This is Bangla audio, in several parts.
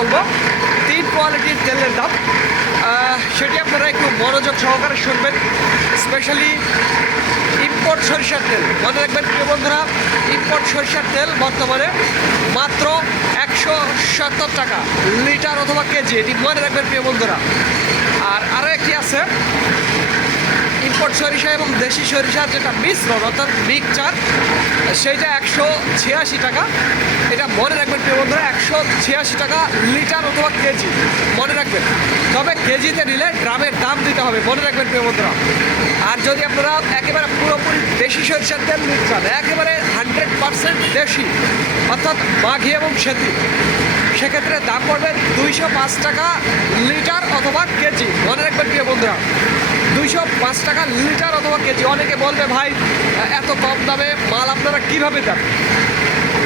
বলবো 3 কোয়ালিটির তেলের দাম, সেটি আপনারা একটু মনোযোগ সহকারে শুনবেন। স্পেশালি ইম্পোর্ট সরিষার তেল, মনে রাখবেন প্রিয় বন্ধুরা, ইম্পোর্ট সরিষার তেল বর্তমানে মাত্র 170 টাকা লিটার অথবা কেজি, এটি মনে রাখবেন প্রিয় বন্ধুরা। আর আরও একটি আছে ইম্পোর্ট সরিষা এবং দেশি সরিষার যেটা মিশ্রণ অর্থাৎ মিক্সচার, সেইটা 186 টাকা। এটা মনে রাখবেন প্রিয় বন্ধুরা, 186 টাকা লিটার অথবা কেজি, মনে রাখবেন। তবে কেজিতে নিলে গ্রামের দাম দিতে হবে, মনে রাখবেন প্রিয় বন্ধুরা। আর যদি আপনারা একেবারে পুরোপুরি দেশি সরিষার তেল নিতে চান, একেবারে 100% দেশি অর্থাৎ মাঘি এবং সেতি, সেক্ষেত্রে দাম পড়বে 205 টাকা লিটার অথবা কেজি, মনে রাখবেন প্রিয় বন্ধুরা। 205 টাকা লিটার অথবা কেজি। অনেকে বলবে ভাই এত কম দামে মাল আপনারা কীভাবে দেন?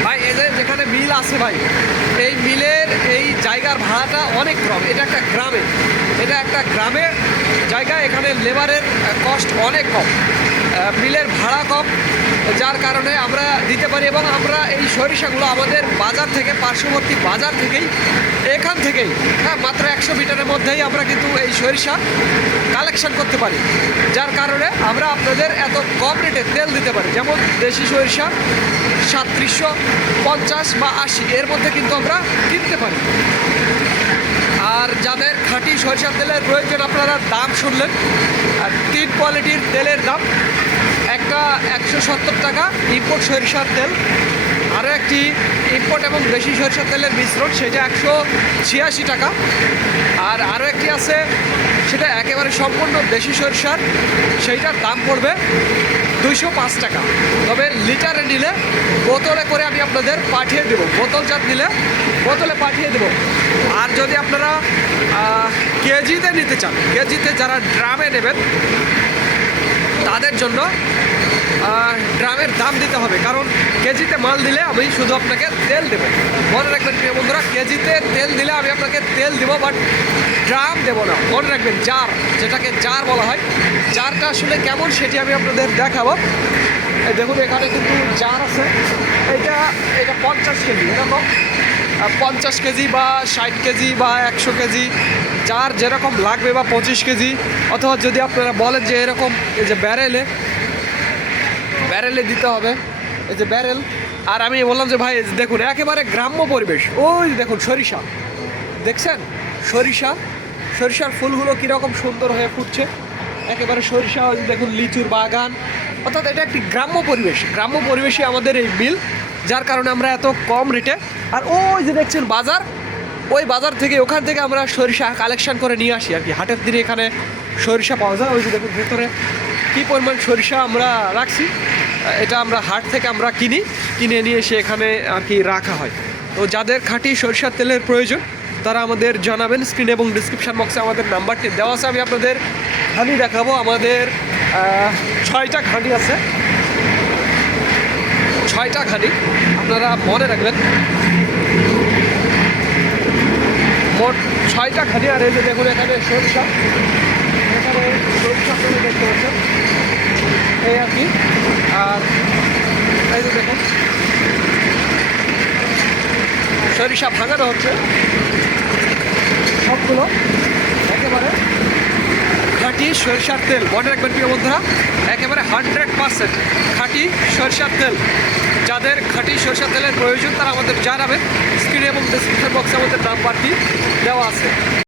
ভাই এদের যেখানে মিল আছে ভাই, এই মিলের এই জায়গার ভাড়াটা অনেক কম। এটা একটা গ্রামের জায়গা, এখানে লেবারের কস্ট অনেক কম, মিলের ভাড়া কম, যার কারণে আমরা দিতে পারি। এবং আমরা এই সরিষাগুলো আমাদের বাজার থেকে, পার্শ্ববর্তী বাজার থেকেই, এখান থেকেই মাত্র 100 মিটারের মধ্যেই আমরা কিন্তু এই সরিষা কালেকশন করতে পারি, যার কারণে আমরা আপনাদের এত কম রেটে তেল দিতে পারি। যেমন দেশি সরিষা 3750 বা 80 এর মধ্যে কিন্তু আমরা কিনতে পারি। আর যাদের খাঁটি সরিষার তেলের প্রয়োজন, আপনারা দাম শুনলেন, আর 3 কোয়ালিটির তেলের দাম, একটা 170 টাকা ইম্পোর্ট সরিষার তেল, আরও একটি ইম্পোর্ট এবং দেশি সরিষার তেলের মিশ্রণ, সেটা 186 টাকা। আর আরও একটি আছে, সেটা একেবারে সম্পূর্ণ দেশি সরিষার, সেইটার দাম পড়বে 205 টাকা। তবে লিটারে নিলে বোতলে করে আমি আপনাদের পাঠিয়ে দেবো, বোতলজাত নিলে বোতলে পাঠিয়ে দেবো। আর যদি আপনারা কেজিতে নিতে চান, কেজিতে যারা ড্রামে নেবেন তাদের জন্য ড্রামের দাম দিতে হবে, কারণ কেজিতে মাল দিলে আমি শুধু আপনাকে তেল দেবো। মনে রাখবেন প্রিয় বন্ধুরা, কেজিতে তেল দিলে আমি আপনাকে তেল দেবো, বাট ড্রাম দেবো না। মনে রাখবেন জার, যেটাকে জার বলা হয়, জারটা আসলে কেমন সেটি আমি আপনাদের দেখাবো। দেখুন এখানে কিন্তু জার আছে, এটা 50 কেজি, এরকম 50 কেজি বা 60 কেজি বা 100 কেজি, যার যেরকম লাগবে, বা 25 কেজি, অথবা যদি আপনারা বলেন যে এরকম এই যে ব্যারেলে দিতে হবে, এই যে ব্যারেল। আর আমি বললাম যে ভাই দেখুন একেবারে গ্রাম্য পরিবেশ, ওই দেখুন সরিষা দেখছেন, সরিষার ফুলগুলো কীরকম সুন্দর হয়ে ফুটছে, একেবারে সরিষা, দেখুন লিচুর বাগান, অর্থাৎ এটা একটি গ্রাম্য পরিবেশে আমাদের এই মিল, যার কারণে আমরা এত কম রেটে। আর ওই যে দেখছেন বাজার, ওই বাজার থেকে, ওখান থেকে আমরা সরিষা কালেকশন করে নিয়ে আসি আর কি। হাটের দিনে এখানে সরিষা পাওয়া যায়, ওই যে দেখুন ভেতরে কী পরিমাণ সরিষা আমরা রাখছি, এটা আমরা হাট থেকে আমরা কিনে নিয়ে এসে এখানে আর কি রাখা হয়। তো যাদের খাঁটি সরিষার তেলের প্রয়োজন তারা আমাদের জানাবেন। স্ক্রিন এবং ডিসক্রিপশান বক্সে আমাদের নাম্বারটি দেওয়া আছে। আমি আপনাদের ঘানি দেখাবো, আমাদের 6টা ঘানি আছে, 6টা ঘানি, আপনারা মনে রাখবেন, মোট 6টা ঘানি। আর এই যে দেখুন এখানে সরিষা আপনারা দেখতে পাচ্ছেন, এই আর কি। আর এই যে দেখুন সরিষা ভাঙানো হচ্ছে, সবগুলো একেবারে খাঁটি সরিষার তেল। মনে রাখবেন প্রিয় বন্ধুরা, একেবারে 100% খাঁটি সরিষার তেল। যাদের খাঁটি সরিষার তেলের প্রয়োজন তারা আমাদের জানাবেন। স্ক্রিনে এবং ডিসক্রিপশন বক্সে আমাদের নাম্বারটি দেওয়া আছে।